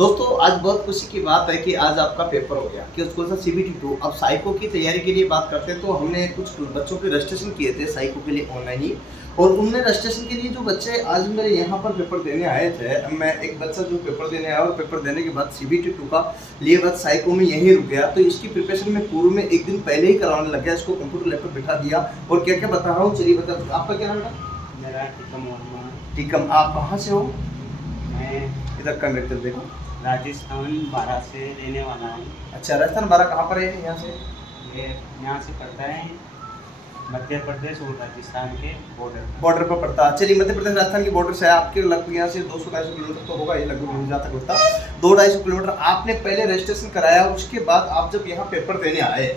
दोस्तों आज बहुत खुशी की बात है कि आज आपका पेपर हो गया कि उसको सीबीटी 2। अब साइको की तैयारी के लिए बात करते हैं तो हमने कुछ बच्चों के रजिस्ट्रेशन किए थे साइको के लिए ऑनलाइन ही। और उनने रजिस्ट्रेशन के लिए जो बच्चे आज मेरे यहाँ पर पेपर देने आए थे, मैं एक बच्चा जो पेपर देने आया और पेपर देने के बाद सीबीटी 2 का लिए बाद साइको में यहीं रुक गया। तो इसकी प्रिपरेशन में पूर्व में एक दिन पहले ही करवाने लग गया, इसको कंप्यूटर लैब पर बिठा दिया और क्या क्या बता रहा हूँ। चलिए बता, आपका क्या नाम है? मेरा टिकम वर्मा है। टिकम, आप कहाँ से हो? मैं इधर का मेरे तरफ देखो। राजस्थान 12 से रहने वाला हूँ। अच्छा, राजस्थान 12 कहाँ पर है यहाँ से? ये यहाँ से पड़ता है मध्य प्रदेश और राजस्थान के बॉर्डर पर पड़ता है। चलिए, मध्य प्रदेश राजस्थान की बॉर्डर से है आपके लगभग यहाँ से 200-250 किलोमीटर तो होगा, ये लगभग जहाँ तक होता 200-250 किलोमीटर। आपने पहले रजिस्ट्रेशन कराया, उसके बाद आप जब यहाँ पेपर देने आए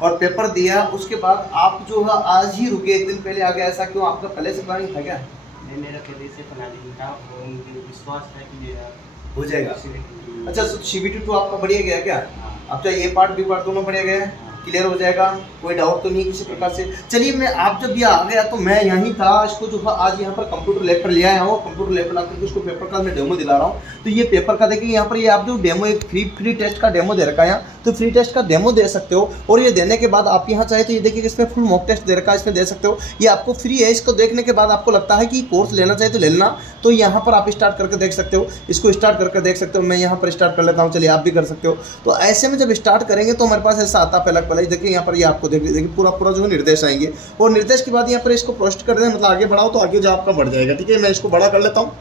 और पेपर दिया, उसके बाद आप जो है आज ही रुके, एक दिन पहले आ गया, ऐसा क्यों? आपका पहले से प्लानिंग था क्या? मेरा पहले से प्लानिंग था और मुझे विश्वास था कि मेरा हो जाएगा। सिलेक्ट। अच्छा, सीबीटी 2 आपका बढ़िया गया क्या? हाँ। अब चाहे ए पार्ट बी पार्ट दोनों बढ़िया गए, क्लियर हो जाएगा, कोई डाउट तो नहीं किसी प्रकार से। चलिए, मैं आप जब ये आ गया तो मैं यहीं था, इसको जो है आज यहाँ पर कंप्यूटर लैब पर ले आया हूँ। कंप्यूटर लैब पर लाकर उसको पेपर का मैं डेमो दिला रहा हूँ। तो ये पेपर का देखिए, यहाँ पर ये आप जो डेमो एक फ्री टेस्ट का डेमो दे रखा है यहाँ, तो फ्री टेस्ट का डेमो दे सकते हो। और ये देने के बाद आप यहाँ चाहे तो ये देखिए इसमें फुल मॉक टेस्ट दे रखा है, इसमें दे सकते हो। ये आपको फ्री है, इसको देखने के बाद आपको लगता है कि कोर्स लेना चाहिए तो ले लेना, तो यहाँ पर आप स्टार्ट करके देख सकते हो, इसको स्टार्ट करके देख सकते हो। मैं यहाँ पर स्टार्ट कर लेता हूँ, चलिए आप भी कर सकते हो। तो ऐसे में जब स्टार्ट करेंगे तो हमारे पास ऐसा आता पहला पहले देखिए यहाँ पर ये आपको देखिए पूरा जो है निर्देश आएंगे, और निर्देश के बाद यहाँ पर इसको पोस्ट कर दें, मतलब आगे बढ़ाओ तो आगे जो आपका बढ़ जाएगा। ठीक है, मैं इसको बड़ा कर लेता हूँ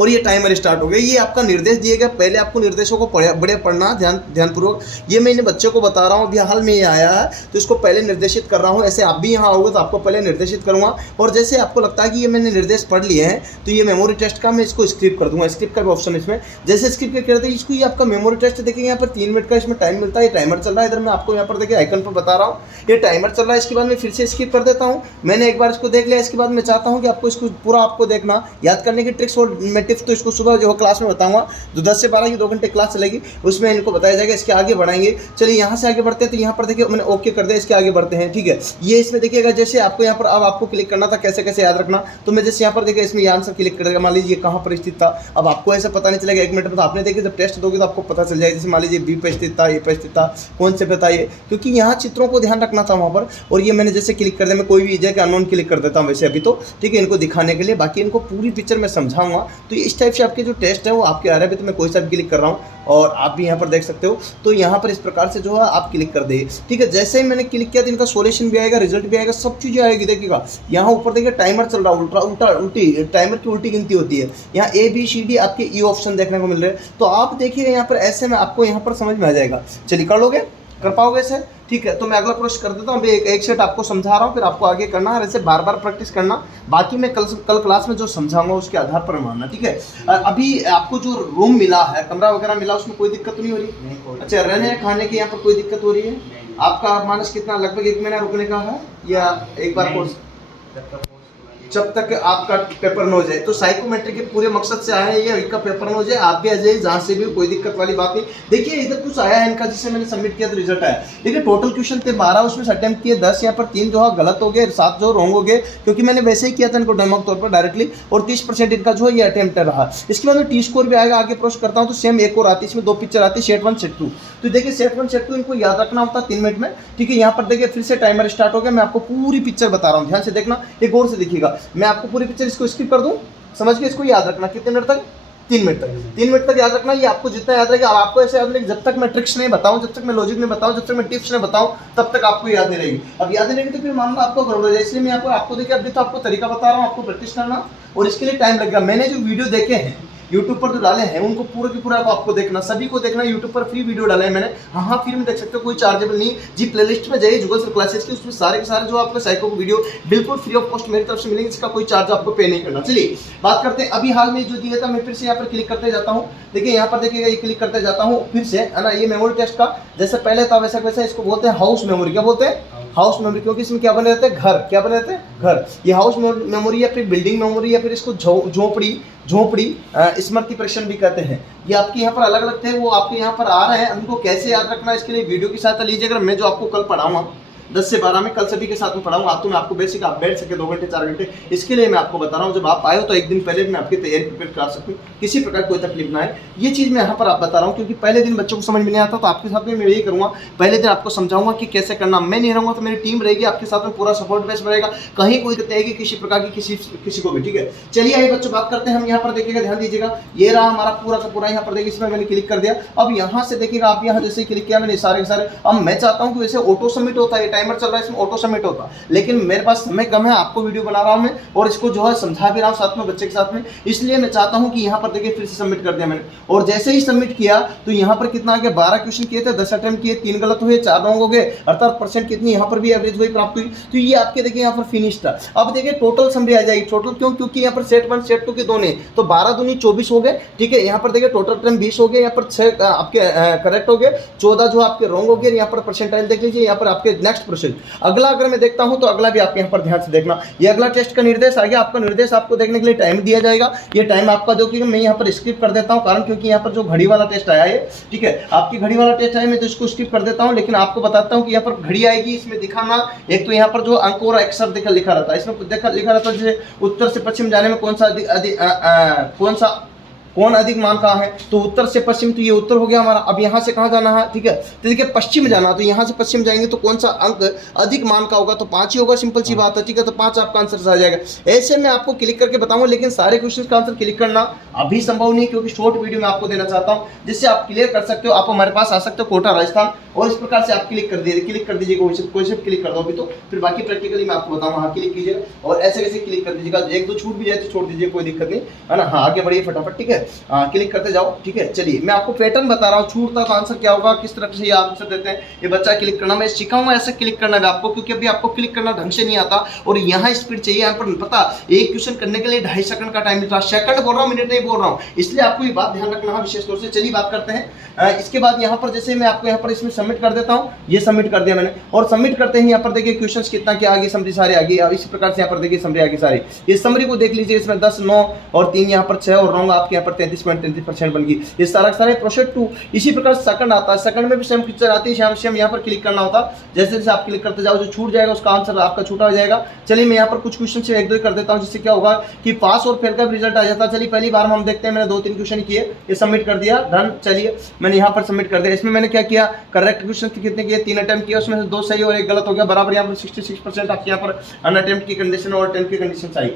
और ये टाइमर स्टार्ट हो गया। ये आपका निर्देश दिए गए, पहले आपको निर्देशों को बड़े पढ़ना ध्यानपूर्वक। ये मैं इन बच्चों को बता रहा हूँ, अभी हाल में ये आया है तो इसको पहले निर्देशित कर रहा हूँ। ऐसे आप भी यहाँ आओगे तो आपको पहले निर्देशित करूँगा, और जैसे आपको लगता है कि ये मैंने निर्देश पढ़ लिए हैं तो ये मेमोरी टेस्ट का मैं इसको स्क्रिप्ट कर दूँगा। स्क्रिप्ट का भी ऑप्शन इसमें, जैसे स्क्रिप्ट करते हैं इसको, ये आपका मेमोरी टेस्ट देखिए यहाँ पर 3 मिनट का इसमें टाइम मिलता है। ये टाइमर चल रहा है, इधर मैं आपको यहाँ पर देखिए आइकन पर बता रहा हूँ, ये टाइमर चल रहा है। इसके बाद मैं फिर से स्किप कर देता हूँ। मैंने एक बार इसको देख लिया, इसके बाद मैं चाहता हूँ कि आपको इसको पूरा आपको देखना, याद करने की ट्रिक्स और मैं टिप्स तो इसको सुबह क्लास में बताऊंगा, जो 10 से 12 की 2 घंटे क्लास चलेगी, उसमें इनको बताया जाएगा। इसके आगे बढ़ाएंगे, चलिए यहाँ से आगे बढ़ते हैं। तो यहाँ पर देखिए मैंने ओके कर दिया, इसके आगे बढ़ते हैं। ठीक है, ये इसमें देखिएगा जैसे आपको यहाँ पर अब आपको क्लिक करना था, कैसे कैसे याद रखना, तो मैं जैसे यहाँ पर देखिए इसमें आंसर क्लिक करेगा, मान लीजिए कहाँ पर स्थित था। अब आपको ऐसा पता नहीं चलेगा 1 मिनट में, तो आपने देखिए जब टेस्ट दोगे तो आपको पता चल जाएगा। जैसे मान लीजिए बी पे स्थित था, ए पे स्थित था, कौन से बताइए, क्योंकि यहाँ चित्रों को ध्यान रखना था वहाँ पर। और ये मैंने जैसे क्लिक कर दिया, मैं कोई भी जगह अननोन क्लिक कर देता हूँ वैसे अभी तो, ठीक है, इनको दिखाने के लिए। बाकी इनको पूरी पिक्चर में समझाऊंगा। तो इस टाइप से आपके जो टेस्ट है वो आपके आ रहे हैं। तो मैं कोई सा भी क्लिक कर रहा हूँ और आप भी यहाँ पर देख सकते हो। तो यहाँ पर इस प्रकार से जो है आप क्लिक कर दें। ठीक है, जैसे ही मैंने क्लिक किया तो इनका सॉल्यूशन भी आएगा, रिजल्ट भी आएगा, सब चीज़ें आएगी। देखिएगा यहाँ ऊपर देखिए टाइमर चल रहा है, उल्टी टाइमर की उल्टी गिनती होती है। यहाँ ABCD आपके ई ऑप्शन देखने को मिल रहे हैं। तो आप देखिए यहाँ पर ऐसे में आपको यहाँ पर समझ में आ जाएगा। चलिए कर लोगे, कर पाओगे इसे? ठीक है, तो मैं अगला प्रोसेस कर देता हूँ। अभी एक सेट आपको समझा रहा हूँ, फिर आपको आगे करना है, ऐसे बार बार प्रैक्टिस करना। बाकी मैं कल क्लास में जो समझाऊंगा उसके आधार पर मानना। ठीक है, अभी आपको जो रूम मिला है, कमरा वगैरह मिला, उसमें कोई दिक्कत तो नहीं हो रही? अच्छा, रहने खाने की यहाँ पर कोई दिक्कत हो रही है? आपका मानस कितना, लगभग 1 महीना रुकने का है या एक बार कोर्स? जब तक आपका पेपर न हो जाए। तो साइकोमेट्री के पूरे मकसद से आया है ये, इनका पेपर न हो जाए, आप भी आ जाइए जहाँ से भी, कोई दिक्कत वाली बात नहीं। देखिए इधर कुछ आया है इनका, जिससे मैंने सबमिट किया तो रिजल्ट आया। देखिए टोटल क्वेश्चन थे 12, उसमें अटेम्प्ट किए 10, यहाँ पर 3 जो है गलत हो गए, 7 जो रॉन्ग हो गए, क्योंकि मैंने वैसे ही किया था इनको डेमो तौर पर डायरेक्टली। और 30% इनका जो है ये अटेम्प्ट रहा। इसके बाद में टी स्कोर भी आएगा, आगे प्रोसेस करता हूँ तो सेम एक और आती है, इसमें 2 पिक्चर आती है, सेट 1 सेट 2। तो देखिए सेट 1 सेट 2 इनको याद रखना होता है 3 मिनट में। ठीक है, यहाँ पर देखिए फिर से टाइमर स्टार्ट हो गया। मैं आपको पूरी पिक्चर बता रहा हूँ, ध्यान से देखना, एक गौर से देखिएगा। मैं आपको पूरी पिक्चर इसको स्किप कर दूं, समझ के इसको याद रखना। कितने मिनट तक? 3 मिनट तक। 3 मिनट तक याद रखना। ये आपको जितना याद रहेगा, अब आपको ऐसे याद रहेगा, जब तक मैं ट्रिक्स नहीं बताऊं, जब तक मैं लॉजिक नहीं बताऊं, जब तक मैं टिप्स नहीं बताऊं, तब तक आपको याद नहीं रहेगी। अब याद नहीं रहेगी तो फिर मान लो आपको गड़बड़ है। इसलिए मैं आपको देखिए अभी तो आपको तरीका बता रहा हूँ, आपको प्रैक्टिस करना, और इसके लिए टाइम लगेगा। मैंने जो वीडियो देखे हैं यूट्यूब पर जो डाले हैं उनको पूरा की पूरा आपको देखना, सभी को देखना। यूट्यूब पर फ्री वीडियो डाले हैं मैंने, हाँ फ्री में देख सकते हो, कोई चार्जेबल नहीं जी। प्लेलिस्ट में जाइए गूगल सर क्लासेस की, उसमें सारे के सारे जो आपको साइको वीडियो बिल्कुल फ्री ऑफ कॉस्ट मेरी तरफ से मिलेंगे, इसका कोई चार्ज आपको पे नहीं करना। चलिए बात करते हैं, अभी हाल में जो दिया था, मैं फिर से यहाँ पर क्लिक करते जाता हूँ। देखिए यहाँ पर देखिएगा, ये क्लिक करते जाता हूँ फिर से, है ना। ये मेमोरी टेस्ट का जैसे पहले था वैसा वैसा, इसको बोलते हैं हाउस मेमोरी। क्या बोलते हैं? हाउस मेमोरी, क्योंकि इसमें क्या बने रहते हैं? घर। क्या बने रहते हैं? घर। ये हाउस मेमोरी या फिर बिल्डिंग मेमोरी या फिर इसको झोपड़ी स्मृति परीक्षण भी कहते हैं। ये आपके यहाँ पर अलग अलग थे, वो आपके यहाँ पर आ रहे हैं। उनको कैसे याद रखना, इसके लिए वीडियो की सहायता लीजिए। अगर मैं जो आपको कल पढ़ाऊंगा 10 से 12 में कल सभी के साथ में पढ़ाऊंगा। तो मैं आपको बेसिक आप बैठ सके 2 घंटे 4 घंटे, इसके लिए मैं आपको बता रहा हूँ। जब आप आए हो तो एक दिन पहले मैं आपकी तैयारी प्रिपेयर करा सकूँ, किसी प्रकार कोई तकलीफ ना है। ये चीज़ मैं यहाँ पर आप बता रहा हूँ, क्योंकि पहले दिन बच्चों को समझ में नहीं आता, तो आपके साथ में मैं यही करूँगा, पहले दिन आपको समझाऊंगा कि कैसे करना। मैं नहीं रहूँगा तो मेरी टीम रहेगी आपके साथ में, पूरा सपोर्ट बेस रहेगा, कहीं कोई दिक्कत आएगी किसी प्रकार की किसी को भी, ठीक है। चलिए आइए बच्चों बात करते हैं हम। यहाँ पर देखिएगा, ध्यान दीजिएगा, ये रहा हमारा पूरा का पूरा। यहाँ पर देखिए, इसमें मैंने क्लिक कर दिया। अब यहाँ से देखिएगा, आप यहाँ जैसे क्लिक किया मैंने सारे के सारे। अब मैं चाहता हूँ कि वैसे ऑटो सबमिट होता है, टाइमर चल रहा है इसमें ऑटो सबमिट होता, लेकिन मेरे पास समय कम है, आपको वीडियो बना रहा हूँ मैं और इसको जो है समझा भी रहा हूँ साथ में बच्चे के साथ में, इसलिए मैं चाहता हूँ कि यहाँ पर देखिए फिर से सबमिट कर दिया मैंने। और जैसे ही सबमिट किया तो यहाँ पर कितना आ गया, 12 क्वेश्चन किए थे, 10 अटेम्प्ट किए, 3 गलत हुए, 4 रॉन्ग हो गए, अर्थात परसेंट कितनी यहाँ पर भी एवरेज हुई प्राप्त हुई। तो ये आपके देखिए यहाँ पर फिनिश था। अब देखिए टोटल समरी आ जाएगी। टोटल क्यों, क्योंकि यहाँ पर सेट 1 सेट 2 के दोनों, तो 12 दूनी 24 हो गए, ठीक है। यहाँ पर देखिए टोटल टाइम 20 हो गए, यहाँ पर 6 आपके करेक्ट हो गए, 14 जो आपके रॉन्ग हो गए। यहाँ पर परसेंटाइल देख लीजिए, यहाँ पर आपके नेक्स्ट प्रोसेस। अगला अगर मैं देखता हूँ तो अगला भी आप यहाँ पर ध्यान से देखना, ये अगला टेस्ट का निर्देश आ गया। आपका निर्देश आपको देखने के लिए टाइम दिया जाएगा। ये टाइम आपका जो कि मैं यहाँ पर स्किप कर देता हूँ, कारण क्योंकि यहाँ पर जो घड़ी वाला टेस्ट आया है, ठीक है, आपकी घड़ी वाला टेस्ट आया, मैं तो इसको स्किप कर देता हूँ। लेकिन आपको बताता हूँ कि यहाँ पर घड़ी आएगी, इसमें दिखाना एक तो यहाँ पर जो अंक और अक्षर लिखा रहता है, इसमें लिखा रहता है जैसे उत्तर से पश्चिम जाने में कौन अधिक मान कहाँ है, तो उत्तर से पश्चिम, तो ये उत्तर हो गया हमारा। अब यहाँ से कहाँ जाना है, ठीक है, तो देखिए पश्चिम जाना, तो यहाँ से पश्चिम जाएंगे तो कौन सा अंक अधिक मान का होगा, तो 5 ही होगा, सिंपल सी बात है, ठीक है। तो 5 आपका आंसर आ जाएगा। ऐसे मैं आपको क्लिक करके बताऊंगा, लेकिन सारे क्वेश्चन का आंसर क्लिक करना अभी संभव नहीं, क्योंकि शॉर्ट वीडियो में आपको देना चाहता हूँ जिससे आप क्लियर कर सकते हो। आप हमारे पास आ सकते हो कोटा राजस्थान, और इस प्रकार से आप क्लिक कर दीजिए कोई से क्लिक कर दो अभी, तो फिर बाकी प्रैक्टिकली मैं आपको बताऊंगा। हाँ क्लिक कीजिएगा और ऐसे कैसे क्लिक कर दीजिएगा, 1-2 छूट भी जाए तो छोड़ दीजिए, कोई दिक्कत नहीं है ना। हाँ आगे बढ़िए फटाफट, ठीक है, क्लिक करते जाओ, ठीक है। चलिए मैं आपको पैटर्न बता रहा हूँ, छूटता तो आंसर क्या होगा, किस तरह से ये आंसर देते हैं। ये बच्चा क्लिक करना मैं सिखाऊंगा, ऐसे क्लिक करना है आपको, क्योंकि अभी आपको क्लिक करना ढंग से नहीं आता और यहाँ स्पीड चाहिए। यहाँ पर पता एक क्वेश्चन करने के लिए 2.5 सेकंड का टाइम मिलता है, सेकंड बोल रहा हूँ, मिनट नहीं बोल रहा हूँ, इसलिए आपको ये बात ध्यान रखना है विशेष तौर से। चलिए बात करते हैं। इसके बाद यहाँ पर जैसे मैं आपको यहाँ पर इसमें सबमिट कर देता हूँ, ये सबमिट कर दिया मैंने, और सबमिट करते ही यहाँ पर देखिए क्वेश्चंस कितना क्या आगे, समरी सारे आगे। अब इसी प्रकार से यहाँ पर देखिए समरी आगे सारी, ये समरी को देख लीजिए, इसमें 10, 9 और 3 यहाँ पर 6 और रॉन्ग आपके यहाँ पर 33.33% बन गई। ये सारे प्रोसेस 2। इसी प्रकार सेकंड आता है, सेकंड में भी सेम पिक्चर आती है, सेम यहाँ पर क्लिक करना होता। जैसे जैसे आप क्लिक करते जाओ, जो छूट जाएगा उसका आंसर आपका छूटा हो जाएगा। चलिए मैं यहाँ पर कुछ क्वेश्चन से 1-2 कर देता हूँ, जिससे क्या होगा कि पास और फेल का भी रिजल्ट आ जाता है। चलिए पहली बार हम देखते हैं, मैंने 2-3 क्वेश्चन किए, ये सबमिट कर दिया, डन। चलिए मैंने यहाँ पर सबमिट कर दिया। इसमें मैंने क्या किया, करेक्ट क्वेश्चन कितने किए, 3 अटेम्प्ट किया, उसमें से 2 सही और 1 गलत हो गया, बराबर यहाँ पर 66% आपके यहाँ पर अनअटेम्प्ट की कंडीशन और अटेम्प्ट की कंडीशन आई।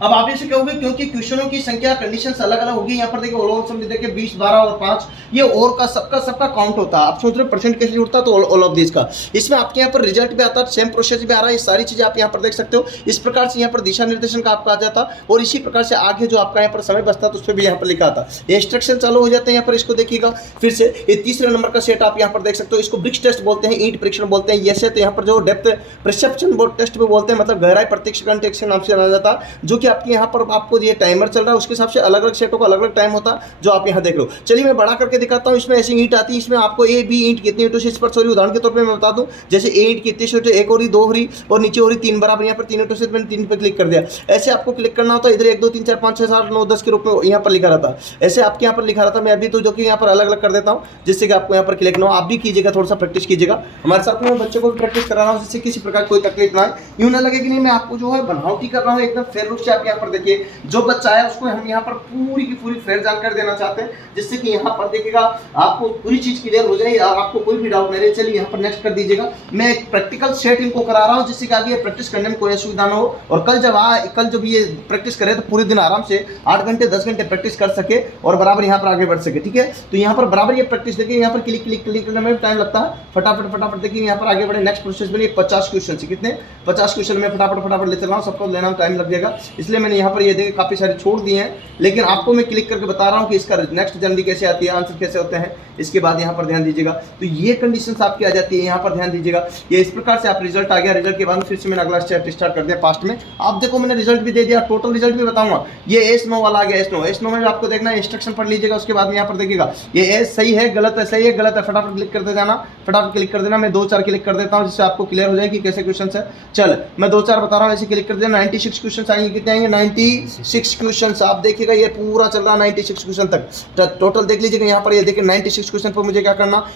अब आप इसे कहोगे क्योंकि क्वेश्चनों की संख्या कंडीशंस अलग अलग होगी। यहाँ पर देखिए ऑल समझ देखिए 20, 12 और 5, ये और का सबका काउंट होता है। आप सोच रहे परसेंट कैसे जुड़ता है, तो ऑल ऑफ दिस का इसमें आपके यहाँ पर रिजल्ट भी आता है, सेम प्रोसेस भी आ रहा है। ये सारी चीजें आप यहाँ पर देख सकते हो। इस प्रकार से यहाँ पर दिशा निर्देशन का आपका आ जाता, और इसी प्रकार से आगे जो आपका यहाँ पर समय बचता है तो उस पर भी यहाँ पर लिखा आता, ये इंस्ट्रक्शन चालू हो जाते हैं। यहाँ पर इसको देखिएगा फिर से, ये तीसरे नंबर का सेट आप यहाँ पर देख सकते हो। इसको ब्रिक्स टेस्ट बोलते हैं, ईंट परीक्षण बोलते हैं। ये तो यहाँ पर जो डेप्थ परसेप्शन बोर्ड टेस्ट भी बोलते हैं, मतलब गहराई प्रत्यक्ष टेस्ट के नाम से जाना जाता है, जो कि आपके यहाँ पर आपको ये टाइमर चल रहा है, उसके हिसाब से अलग अलग सेटों का अलग अलग टाइम होता है, जो आप यहाँ देख रहे हो। चलिए मैं बड़ा करके दिखाता हूँ। इसमें ऐसी ईंट आती है, इसमें आपको ए बी ईंट कितनी ईंटों से, इस पर सॉरी उदाहरण के तौर पे मैं बता दूं, जैसे ए ईंट कितनी से, 1 हो रही, 2 हो रही और नीचे हो रही 3, बराबर यहाँ पर 3 ईंटों से, मैंने 3 पे क्लिक कर दिया। ऐसे आपको क्लिक करना होता है। इधर 1 2 3 4 5 6 7 9 10 के रूप में यहाँ पर लिखा रहता है। ऐसे आपके यहाँ पर लिखा रहता है। मैं अभी तो जो कि यहाँ पर अलग अलग कर देता हूँ, जिससे कि आपको यहाँ पर क्लिक ना हो। आप भी कीजिएगा, थोड़ा सा प्रैक्टिस कीजिएगा। हमारे साथ में बच्चों को भी प्रैक्टिस करा रहा हूँ, जिससे किसी प्रकार कोई तकलीफ ना आए, यूँ ना लगे कि नहीं मैं आपको जो है बनावटी कर रहा हूँ। एकदम फेयर रूप से आप यहाँ पर देखिए, जो बच्चा है उसको हम यहाँ पर पूरी की पूरी फेयर जानकारी देना चाहते हैं, जिससे कि यहाँ पर देखिएगा आपको पूरी चीज क्लियर हो जाए, आपको कोई भी डाउट नहीं रहे। चलिए यहाँ पर नेक्स्ट कर दीजिएगा। मैं एक प्रैक्टिकल सेट इनको करा रहा हूँ, जिससे कि आगे प्रैक्टिस करने में कोई असुविधा ना हो, और कल जब ये प्रैक्टिस करे तो पूरे दिन आराम से 8 घंटे 10 घंटे प्रैक्टिस कर सके और बराबर यहाँ पर आगे बढ़ सके, ठीक है। तो यहाँ पर बराबर ये प्रैक्टिस देखिए, यहाँ पर क्लिक करने में टाइम लगता है। फटाफट देखिए यहाँ पर आगे बढ़े। नेक्स्ट प्रोसेस में 50 क्वेश्चन से कितने 50 क्वेश्चन में फटाफट ले चल रहा हूँ, सबको लेना में टाइम लग जाएगा, इसलिए मैंने यहाँ पर ये देखिए काफी सारे छोड़ दिए हैं, लेकिन आपको मैं क्लिक करके बता रहा हूँ कि इसका नेक्स्ट जनरली कैसे आती है, आंसर कैसे होते हैं। इसके बाद यहाँ पर ध्यान दीजिएगा, तो ये कंडीशंस आपकी आ जाती है। यहाँ पर ध्यान दीजिएगा, ये इस प्रकार से आप रिजल्ट आ गया। रिजल्ट के बाद फिर से मैंने अगला स्टेप स्टार्ट कर दिया पास्ट में। आप देखो मैंने रिजल्ट भी दे दिया, टोटल रिजल्ट भी बताऊंगा। ये S9 वाला आ गया, S9 में आपको देखना है, इंस्ट्रक्शन पढ़ लीजिएगा। उसके बाद में यहाँ पर देखिएगा ये एस सही है गलत है, सही है गलत है, फटाफट क्लिक करते जाना, फटाफट क्लिक कर देना। मैं 2-4 क्लिक कर देता हूँ, जिससे आपको क्लियर हो जाए कि कैसे क्वेश्चन है। चल मैं 2-4 बता रहा हूँ, ऐसे क्लिक कर देना। 96 क्वेश्चन आएंगे, कितने आएंगे 96 क्वेश्चन। आप देखिएगा ये पूरा चल रहा है 96 क्वेश्चन तक। टोटल देख लीजिएगा यहाँ पर, ये देखिए 96 क्वेश्चन पर मुझे क्या करना,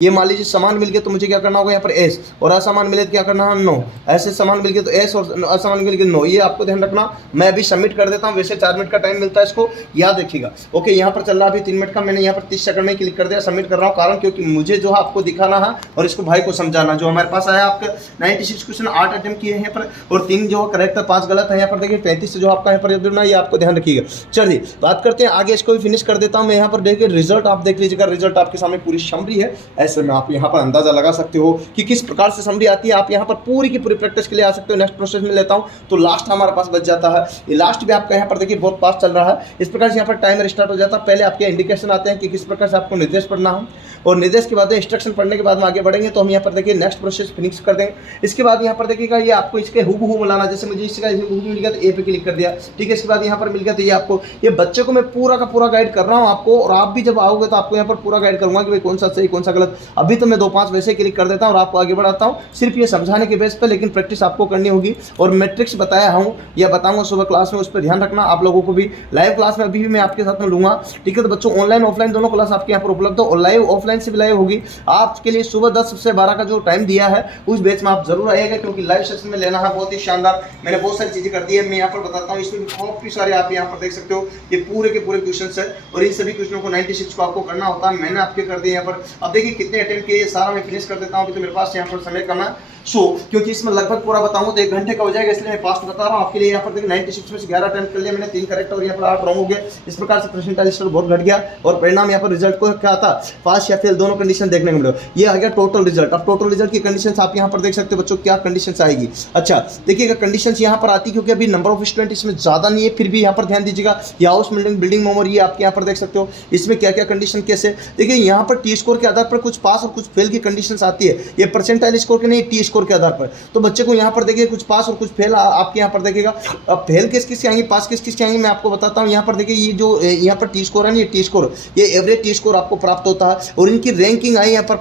ये मान लीजिए समान मिल गया तो मुझे क्या करना होगा यहाँ पर एस, और असमान मिले तो क्या करना है नो, ऐसे समान मिल गया तो एस और असमान मिल गया नो, ये आपको ध्यान रखना। मैं अभी सबमिट कर देता हूँ, वैसे 4 मिनट का टाइम मिलता है, इसको याद रखिएगा। ओके, यहाँ पर चल रहा है अभी 3 मिनट का, मैंने यहाँ पर 30 सेकंड में क्लिक कर दिया, सबमिट कर रहा हूँ, कारण क्योंकि मुझे जो है आपको दिखाना है और इसको भाई को समझाना। जो हमारे पास आया आपके 96 क्वेश्चन 8 अटेम्प्ट किए हैं यहाँ पर, और 3 जो करेक्ट है 5 गलत है यहाँ पर। देखिए 35 से जो आपका यहाँ पर जुड़ना, ये आपको ध्यान रखिएगा। चलिए बात करते हैं आगे, इसको भी फिनिश कर देता हूँ मैं। यहाँ पर देखिए रिजल्ट आप देख लीजिएगा, रिजल्ट आपके सामने पूरी समरी है, ऐसे में आप यहाँ पर अंदाजा लगा सकते हो कि किस प्रकार से समरी आती है। आप यहाँ पर पूरी की पूरी प्रैक्टिस के लिए आ सकते हो। नेक्स्ट प्रोसेस में लेता हूँ तो लास्ट हमारे पास बच जाता है, ये लास्ट भी आपका यहाँ पर देखिए बहुत फास्ट चल रहा है। इस प्रकार से यहाँ पर टाइमर स्टार्ट हो जाता है। पहले आपके इंडिकेशन आते हैं कि किस प्रकार से आपको निर्देश पढ़ना है, और निर्देश के बाद इंस्ट्रक्शन पढ़ने के बाद में आगे बढ़ेंगे। तो हम यहाँ पर देखिए नेक्स्ट प्रोसेस फिनिश कर देंगे। इसके बाद यहाँ पर देखिएगा ये आपको इसके हूबहू मिलाना, जैसे मुझे इसका हूबहू मिल गया तो ए पे क्लिक कर दिया, ठीक है। इसके बाद यहाँ पर मिल गया तो ये आपको, ये बच्चे को मैं पूरा का पूरा गाइड कर रहा हूँ आपको, और आप भी जब आओगे तो आपको यहाँ पर पूरा गाइड करूँगा कि भाई कौन सा सही कौन सा गलत। अभी तो मैं 2-5 वैसे क्लिक कर देता हूँ और आपको आगे बढ़ाता हूँ, सिर्फ ये समझाने के बेस पर, लेकिन प्रैक्टिस आपको करनी होगी। और मैट्रिक्स बताया हूँ या बताऊँगा सुबह क्लास में, उस पर ध्यान रखना आप लोगों को भी। लाइव क्लास में अभी भी मैं आपके साथ में लूँगा, ठीक है। तो बच्चों ऑनलाइन ऑफलाइन दोनों क्लास आपके यहाँ पर उपलब्ध हो, और लाइव ऑफलाइन से भी लाइव होगी। आपके लिए सुबह 10 से 12 का जो टाइम दिया है उस बैच में आप जरूर आइएगा, क्योंकि लाइव सेशन में लेना है बहुत ही शानदार। मैंने बहुत सारी चीजें कर दी है, मैं यहाँ पर बताता हूँ। इसमें काफी सारे आप यहाँ पर देख सकते हो, ये पूरे के पूरे क्वेश्चन है, और इन सभी क्वेश्चनों को 96 को आपको करना होता है। मैंने आपके कर दिए यहाँ पर। अब देखिए कितने अटेम्प्ट किए, सारा मैं फिनिश कर देता हूँ। अभी तो मेरे पास यहाँ पर समय कम है, क्योंकि इसमें लगभग पूरा बताऊंगा तो 1 घंटे का हो जाएगा, इसलिए मैं फास्ट बता रहा हूँ आपके लिए। यहाँ पर देखिए 96 में से 11 अटेम्प्ट कर लिया मैंने, 3 करेक्ट और यहाँ पर 8 रॉन्ग हो गए। इस प्रकार से परसेंटाइल स्कोर बहुत घट गया, और परिणाम यहाँ पर रिजल्ट को क्या आता, पास या फेल दोनों कंडीशन देखने को मिलेगा। ये आ गया टोटल रिजल्ट। अब टोटल रिजल्ट की कंडीशन आप यहाँ पर देख सकते हो बच्चों, क्या कंडीशन आएगी। अच्छा देखिएगा कंडीशन यहाँ पर आती, क्योंकि अभी नंबर ऑफ स्टूडेंट इसमें ज्यादा नहीं है, फिर भी यहाँ पर ध्यान दीजिएगा। ये हाउस बिल्डिंग मेमोरी आपके यहाँ पर देख सकते हो, इसमें क्या क्या कंडीशन कैसे। देखिए यहाँ पर टी स्कोर के आधार पर कुछ पास और कुछ फेल की कंडीशन आती है। ये परसेंटाइल स्कोर के नहीं, टी स्कोर के आधार पर। तो बच्चे को यहाँ पर देखिए कुछ पास और कुछ फेल आपके यहाँ पर देखिएगा। अब फेल किस किस के आएंगे, पास किस किस के आएंगे, मैं आपको बताता हूँ। यहाँ पर देखिए ये जो यहाँ पर टी स्कोर है ना, ये टी स्कोर, ये एवरेज टी स्कोर आपको प्राप्त होता है, और इनकी रैंकिंग आई यहाँ पर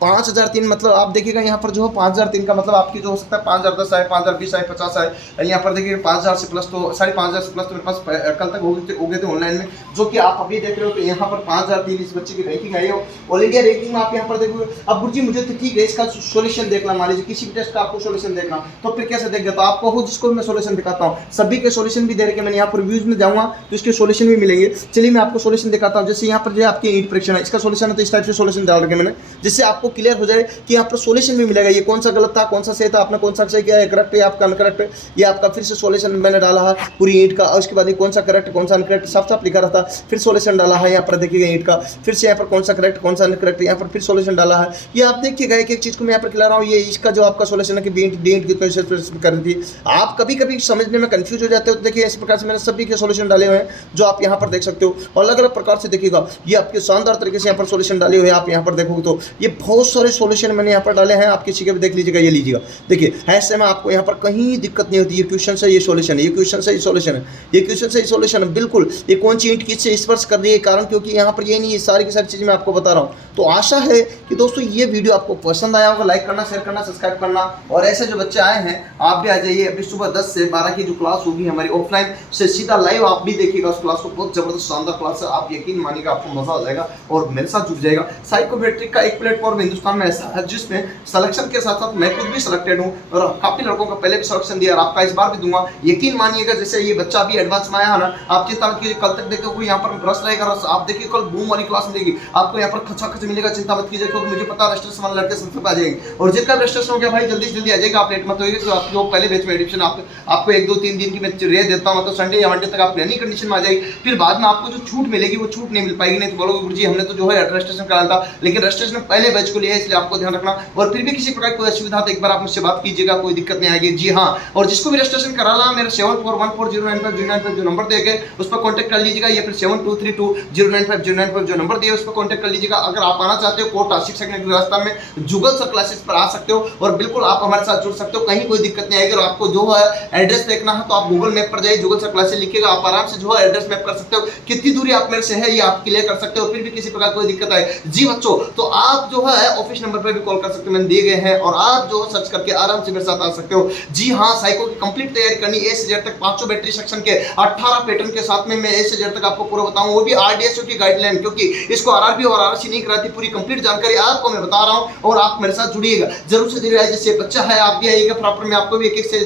5003 मतलब आप देखिएगा यहाँ पर जो 5003 का मतलब आपकी जो हो सकता है 5010 आए, 5020 आए, 50 आए। यहाँ पर देखिए 5000 से प्लस, तो 5500 से प्लस तो मेरे पास कल तक हो गए थे ऑनलाइन में, जो कि आप अभी देख रहे हो। तो यहाँ पर 5003 इस बच्चे की रैंकिंग आई हो, ऑल इंडिया रैंकिंग में आप यहाँ पर देखोगे। अब गुरुजी मुझे तो ठीक है, इसका सोल्यूशन देखना, मान लीजिए किसी भी टेस्ट का आपको सोल्यूशन देखना, तो फिर कैसे देख गया। तो आपको हो जिसको मैं सोल्यूशन दिखाता हूँ, सभी के सोल्यूशन भी दे रखे मैंने यहाँ पर व्यूज में जाऊंगा तो इसके सोल्यूशन भी मिलेंगे। चलिए मैं आपको सोल्यूशन दिखाता हूँ। जैसे यहाँ पर जो आपकी ईंट परीक्षण है, इसका सोल्यूशन है, तो इस टाइप से सोल्यूशन डाल रखे मैंने, जिससे आपको क्लियर हो जाए कि यहाँ पर सोल्यूशन भी मिलेगा। ये कौन सा गलत था, कौन सा सही था, आपने कौन सा सही किया है, करेक्ट है आपका अनकरेक्ट है, ये आपका फिर से सोल्यूशन मैंने डाला है पूरी ईंट का। और उसके बाद कौन सा करेक्ट कौन सा अनकरेक्ट साफ साफ लिखा रहता, फिर सोल्यूशन डाला है। यहाँ पर देखिएगा ईंट का, फिर से यहाँ पर कौन सा करेक्ट कौन सा अनकरेक्ट, यहाँ पर फिर सोल्यूशन डाला है। ये आप देखिएगा एक एक चीज को मैं यहाँ पर खिला रहा हूँ। ये इसका जो आपका सोल्यूशन है कि ईंट की कर रही थी, आप कभी कभी समझने में कंफ्यूज हो जाते हो। तो देखिए इस प्रकार से मैंने सभी के सोल्यूशन डाले हुए हैं, जो आप यहाँ पर देख सकते हो। और अलग अलग प्रकार से देखिएगा, ये आपके शानदार तरीके से यहाँ पर सोल्यूशन डाले हुए हैं। आप यहाँ पर देखोगे तो ये बहुत सारे सोल्यूशन मैंने यहाँ पर डाले हैं, आप किसी के भी देख लीजिएगा। ये लीजिएगा, देखिए ऐसे में आपको यहाँ पर कहीं दिक्कत नहीं होती। ये क्वेश्चन से ये सोल्यूशन है, ये क्वेश्चन से ये सोल्यूशन है, ये क्वेश्चन से ये सोल्यूशन है, बिल्कुल। ये कौन सी ईंट किससे स्पर्श कर रही है, कारण क्योंकि यहाँ पर ये नहीं, ये सारी की सारी चीज़ मैं आपको बता रहा हूँ। तो आशा है कि दोस्तों ये वीडियो आपको पसंद आया होगा। लाइक करना, शेयर करना, सब्सक्राइब करना, और ऐसे जो बच्चे आए हैं आप भी आ जाइए। अभी सुबह 10 से 12 की जो क्लास होगी हमारी ऑफलाइन से सीधा लाइव, आप भी देखिएगा उस क्लास को। बहुत जबरदस्त शानदार क्लास है, आप यकीन मानिएगा आपको मजा आ जाएगा और मेरे साथ जुड़ जाएगा। साइकोमेट्रिक का एक प्लेटफॉर्म हिंदुस्तान में ऐसा है जिसमें सिलेक्शन के साथ साथ मैं खुद भी सिलेक्टेड हूँ, और काफी लड़कों का पहले भी सिलेक्शन दिया, और आपका इस बार भी दूंगा। यकीन मानिएगा, जैसे ये बच्चा अभी एडवांस में आया है ना, आप चिंता मत कीजिए। कल तक देखोगे यहाँ पर रस रहेगा, रस। आप देखिए कल बूम वाली क्लास मिलेगी आपको, यहाँ पर खचा खच मिलेगा। चिंता मत कीजिए, क्योंकि मुझे पता है रजिस्ट्रेशन वाले लड़के सबसे आ जाएंगे, और जिनका रजिस्ट्रेशन हो गया भाई जल्दी से जल्दी आ जाएगा। आप लेट मत होइए। तो आप लोग पहले बैच में एडमिशन आपको 1-2-3 दिन की मैं रे देता हूँ, मतलब संडे या मंडे तक आप प्लानिंग कंडीशन में आ जाएगी। फिर बाद में आपको जो छूट मिलेगी वो छूट नहीं मिल पाएगी। नहीं तो बोलोगे गुरुजी हमने तो जो है रजिस्ट्रेशन कराया था, लेकिन रजिस्ट्रेशन पहले बैच को लिया है, इसलिए आपको ध्यान रखना। और फिर भी किसी प्रकार की कोई असुविधा तो एक बार आप मुझसे बात कीजिएगा, कोई दिक्कत नहीं आएगी। जी हाँ, और जिसको भी रजिस्ट्रेशन कराना मेरे 7414095095 जो नंबर देंगे उस पर कॉन्टैक्ट कर लीजिएगा, या फिर 7232095095 जो नंबर दिए उस पर कॉन्टैक्ट कर लीजिएगा। अगर आप आना चाहते हो कोटा शिक्षा केंद्र राजस्थान में जुगल सर क्लासेस पर आ सकते हो, और बिल्कुल आप हमारे साथ जुड़ सकते हो, कहीं कोई दिक्कत नहीं आएगी। और आपको जो है एड्रेस देखना है तो आप गूगल मैप पर जाइए, जुगल सर क्लासेस लिखिएगा, आप आराम से जो है एड्रेस मैप कर सकते हो, कितनी दूरी आप मेरे से है ये आप क्लियर कर सकते हो। फिर भी किसी प्रकार कोई दिक्कत आए जी बच्चों, तो आप जो है ऑफिस नंबर पर भी कॉल कर सकते हो, मैंने दिए गए हैं, और आप जो सर्च करके आराम से मेरे साथ आ सकते हो। जी हाँ, साइको की कंप्लीट तैयारी करनी ए से जेड तक, 500 बैटरी सेक्शन के 18 पैटर्न के साथ में मैं ए से जेड तक आपको पूरा बताऊं, वो भी आरडीएसओ की गाइडलाइन, क्योंकि इसको आरआरबी और आरसी नहीं कराती, पूरी कंप्लीट जानकारी आपको मैं बता रहा हूँ और आप मेरे साथ जुड़िएगा जरूर से जरूर। जैसे बच्चा है आप भी आइएगा प्रॉपर, मैं आपको भी एक एक से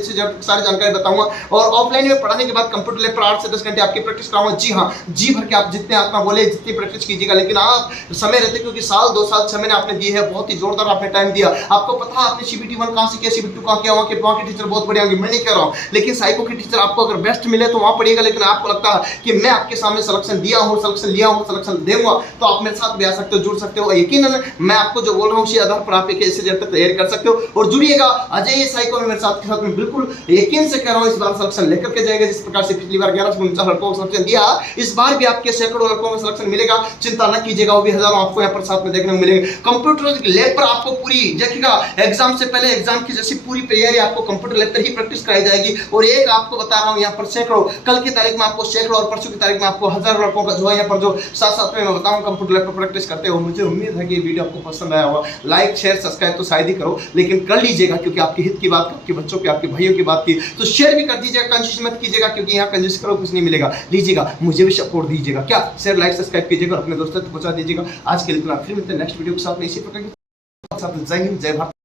सारी जानकारी बताऊंगा। और ऑफलाइन में पढ़ाने के बाद कंप्यूटर लैब पर 8 से 10 घंटे आपकी प्रैक्टिस कराऊंगा। जी हाँ, जी भर के आप जितने आत्मा बोले जितनी प्रैक्टिस कीजिएगा, लेकिन आप समय रहते क्योंकि साल 2 साल समय आपने दिए है, बहुत ही जोरदार आपने टाइम दिया। आपको पता है आपने CBT 1 कहां से किया, CBT 2 कहां किया, वहां के टीचर बहुत बढ़िया होंगे, मैं नहीं कह रहा हूं, लेकिन साइको के टीचर आपको अगर बेस्ट मिले तो वहां पढ़िएगा। लेकिन आपको लगता है कि मैं आपके सामने सिलेक्शन दिया हूं, सिलेक्शन लिया हूं, सिलेक्शन दूंगा, तो आप मेरे साथ भी आ सकते हो, जुड़ सकते हो। यकीनन मैं आपको जो बोल रहा हूं उसी आधार पर आप एक ऐसे रिजल्ट तैयार कर सकते हो और जुड़िएगा। अजय साइको में मेरे साथ के साथ में बिल्कुल यकीन से कह रहा हूं, इस बार सिलेक्शन लेकर के जाएगा। जिस प्रकार से पिछली बार 1149 लड़कों को सिलेक्शन दिया, इस बार भी आपके सैकड़ों लड़कों को सिलेक्शन मिलेगा, चिंता न कीजिएगा, वो भी हजारों आपको यहाँ पर साथ में देखने को मिलेंगे। कंप्यूटर लैब पर आपको पूरी देखिएगा, एग्जाम से पहले एग्जाम की जैसी पूरी तैयारी आपको कंप्यूटर लैब पर ही प्रैक्टिस कराई जाएगी। और एक आपको बता रहा हूँ यहाँ पर सैकड़ों, कल की तारीख में आपको सैकड़ों और परसों की तारीख में आपको हजारों लड़कों का जो है यहाँ पर जो साथ साथ में मैं बताऊँ कंप्यूटर लैब पर प्रैक्टिस करते हो। मुझे उम्मीद है कि ये वीडियो आपको पसंद आया होगा। लाइक शेयर सब्सक्राइब तो शायद ही करो, लेकिन कर लीजिएगा क्योंकि आपके हित की बात, आपके बच्चों की, आपके भाइयों की बात की, तो शेयर भी कर दीजिएगा, कंजूस मत कीजिएगा क्योंकि यहाँ कंजूस करो कुछ नहीं मिलेगा। लीजिएगा, मुझे भी सपोर्ट दीजिएगा, क्या शेयर लाइक सब्सक्राइब कीजिएगा और अपने दोस्तों तक पहुंचा दीजिएगा। आज के लिए इतना, फिर मिलते हैं नेक्स्ट वीडियो के साथ में इसी प्रकार की। जय हिंद, जय भारत।